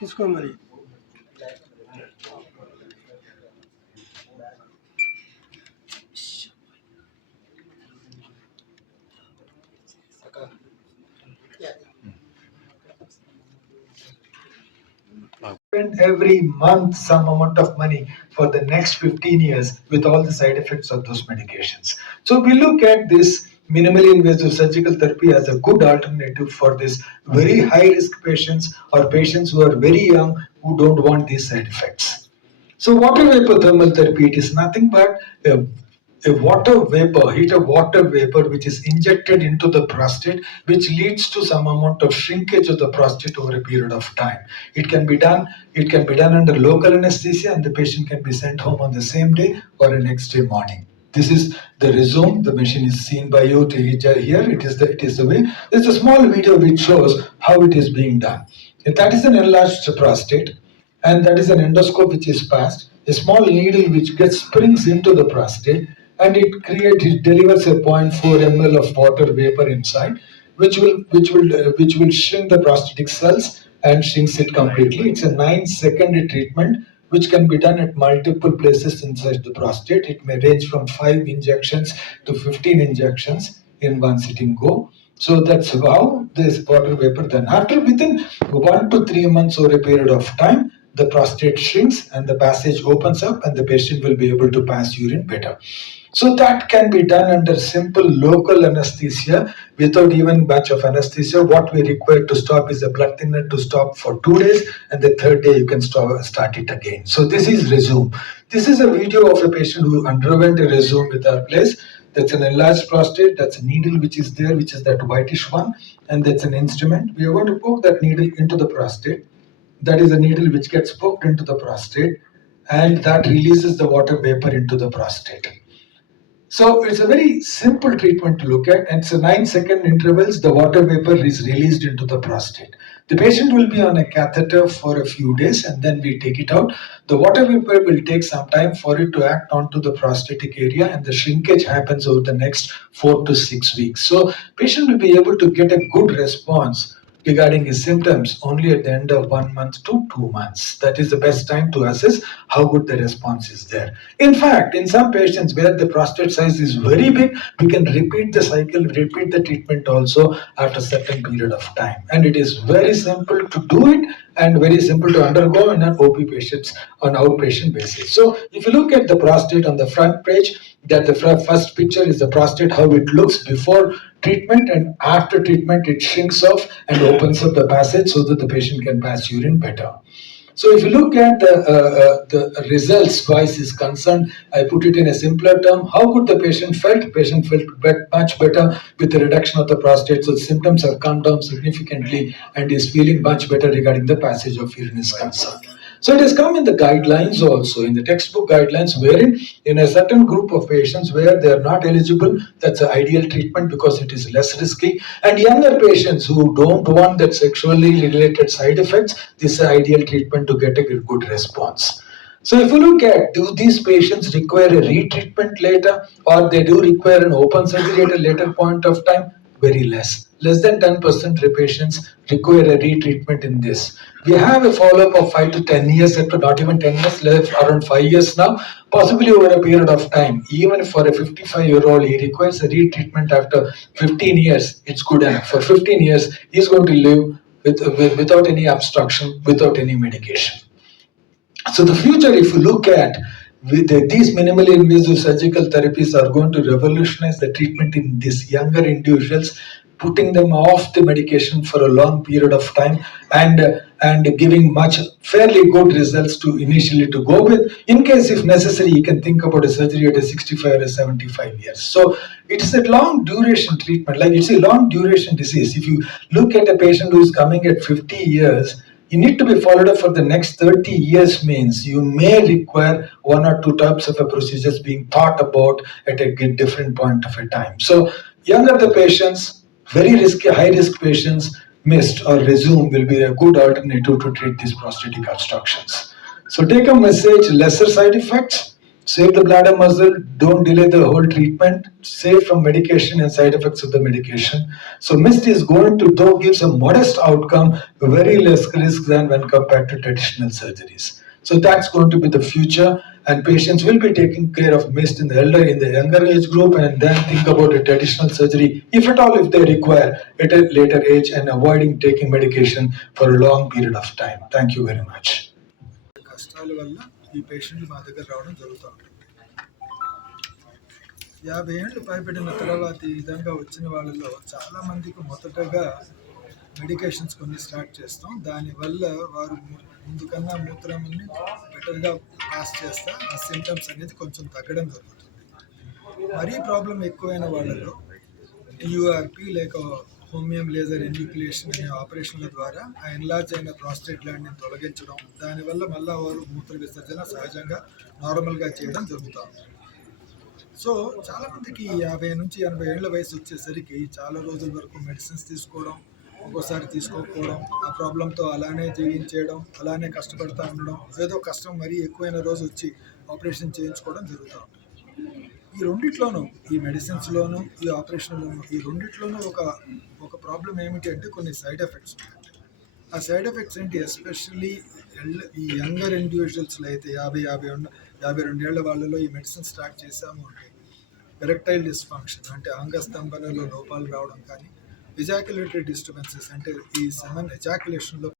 తీసుకో మరి. Spend every month some amount of money for the next 15 years with all the side effects of those medications. So we look at this minimally invasive surgical therapy as a good alternative for this very high risk patients or patients who are very young who don't want these side effects. So water vapor thermal therapy, it is nothing but a water vapor, heat of water vapor, which is injected into the prostate, which leads to some amount of shrinkage of the prostate over a period of time. It can be done under local anesthesia, and the patient can be sent home on the same day or the next day morning. This is the resume. The machine is seen by you here. It is the way. There's a small video which shows how it is being done. That is an enlarged prostate, and that is an endoscope which is passed. A small needle which gets springs into the prostate, and it delivers a zero point 0.4 ml of water vapor inside, which will shrink the prostatic cells and shrinks it completely. It's a 9-second treatment which can be done at multiple places inside the prostate. It may range from 5 injections to 15 injections in one sitting go. So that's how this water vapor then. After within 1 to 3 months or a period of time, the prostate shrinks and the passage opens up and the patient will be able to pass urine better. So that can be done under simple local anesthesia without even much of anesthesia. What we require to stop is a blood thinner to stop for 2 days, and the third day you can start it again. So this is resume. This is a video of a patient who underwent a resume with our place. That's an enlarged prostate. That's a needle which is there, which is that whitish one, and that's an instrument. We are going to poke that needle into the prostate. That is a needle which gets poked into the prostate, and that releases the water vapor into the prostate. So it's a very simple treatment to look at, and it's a 9-second intervals. The water vapor is released into the prostate. The patient will be on a catheter for a few days, and then we take it out. The water vapor will take some time for it to act onto the prostatic area, and the shrinkage happens over the next 4 to 6 weeks. So patient will be able to get a good response regarding his symptoms only at the end of 1 month to 2 months. That is the best time to assess how good the response is there. In fact, in some patients where the prostate size is very big, we can repeat the cycle, repeat the treatment also after a certain period of time. And it is very simple to do it and very simple to undergo in an OP patients on outpatient basis. So if you look at the prostate on the front page, that the first picture is the prostate, how it looks before treatment, and after treatment it shrinks off and opens up the passage so that the patient can pass urine better. So if you look at the results wise is concerned, I put it in a simpler term. How good the patient felt? The patient felt much better with the reduction of the prostate. So the symptoms have come down significantly and is feeling much better regarding the passage of urine is concerned. So it has come in the guidelines also, in the textbook guidelines, wherein in a certain group of patients where they are not eligible, that's an ideal treatment because it is less risky. And younger patients who don't want that sexually related side effects, this is an ideal treatment to get a good response. So if you look at, do these patients require a retreatment later, or they do require an open surgery at a later point of time? Very less. Less than 10% of patients require a retreatment in this. We have a follow-up of 5 to 10 years, after not even 10 years, left around 5 years now, possibly over a period of time. Even for a 55-year-old, he requires a retreatment after 15 years. It's good enough. For 15 years, he's going to live without any obstruction, without any medication. So the future, if you look at, these minimally invasive surgical therapies are going to revolutionize the treatment in these younger individuals, putting them off the medication for a long period of time and giving fairly good results to initially to go with. In case if necessary, you can think about a surgery at a 65 or 75 years. So it is a long duration treatment, like it's a long duration disease. If you look at a patient who is coming at 50 years, you need to be followed up for the next 30 years, means you may require 1 or 2 types of procedures being thought about at a different point of a time. So younger the patients, very risky, high risk patients, missed or resume will be a good alternative to treat these prostatic obstructions. So take a message, lesser side effects, Save the bladder muscle, don't delay the whole treatment, save from medication and side effects of the medication. So mist is going to, though gives a modest outcome, very less risk than when compared to traditional surgeries. So that's going to be the future, and patients will be taking care of mist in the younger age group, and then think about a traditional surgery, if at all, if they require at a later age, and avoiding taking medication for a long period of time. Thank you very much. కష్టాల వల్ల ఈ పేషెంట్లు మా దగ్గర రావడం జరుగుతూ ఉంటుంది. 50 ఏళ్ళు పైబడిన తర్వాత ఈ విధంగా వచ్చిన వాళ్ళలో చాలామందికి మొదటగా మెడికేషన్స్ కొన్ని స్టార్ట్ చేస్తాం. దానివల్ల వారు ముందు కన్నా మూత్రాన్ని బెటర్గా పాస్ చేస్తా ఆ సిమ్టమ్స్ అనేది కొంచెం తగ్గడం జరుగుతుంది. మరీ ప్రాబ్లం ఎక్కువైన వాళ్ళలో టీయూఆర్పి లేక హోమియం లేజర్ ఎన్యూక్లియేషన్ అనే ఆపరేషన్ల ద్వారా ఆ ఎన్లార్జ్ అయిన ప్రాస్టేట్ గ్లాండ్ని తొలగించడం, దానివల్ల మళ్ళీ వారు మూత్ర విసర్జన సహజంగా నార్మల్గా చేయడం జరుగుతుంది. సో చాలామందికి 50 నుంచి 80 ఏళ్ల వయసు వచ్చేసరికి చాలా రోజుల వరకు మెడిసిన్స్ తీసుకోవడం, ఒక్కోసారి తీసుకోకపోవడం, ఆ ప్రాబ్లంతో అలానే జీవించేయడం, అలానే కష్టపడుతూ ఉండడం, ఏదో కష్టం మరీ ఎక్కువైన రోజు వచ్చి ఆపరేషన్ చేయించుకోవడం జరుగుతూ ఉంటుంది. ఈ రెండిట్లోనూ, ఈ మెడిసిన్స్లోనూ ఈ ఆపరేషన్లోనూ, ఈ రెండిట్లోనూ ఒక ప్రాబ్లం ఏమిటి అంటే కొన్ని సైడ్ ఎఫెక్ట్స్ ఉంటాయి. ఆ సైడ్ ఎఫెక్ట్స్ ఏంటి? ఎస్పెషల్లీ ఈ యంగర్ ఇండివిజువల్స్లో అయితే 52 ఏళ్ల వాళ్ళలో ఈ మెడిసిన్ స్టార్ట్ చేశాము అంటే ఎరెక్టైల్ డిస్ఫంక్షన్ అంటే అంగస్తంభనలో లోపాలు రావడం కానీ, ఎజాక్యులేటరీ డిస్టర్బెన్సెస్ అంటే ఈ సెమన్ ఎజాక్యులేషన్లో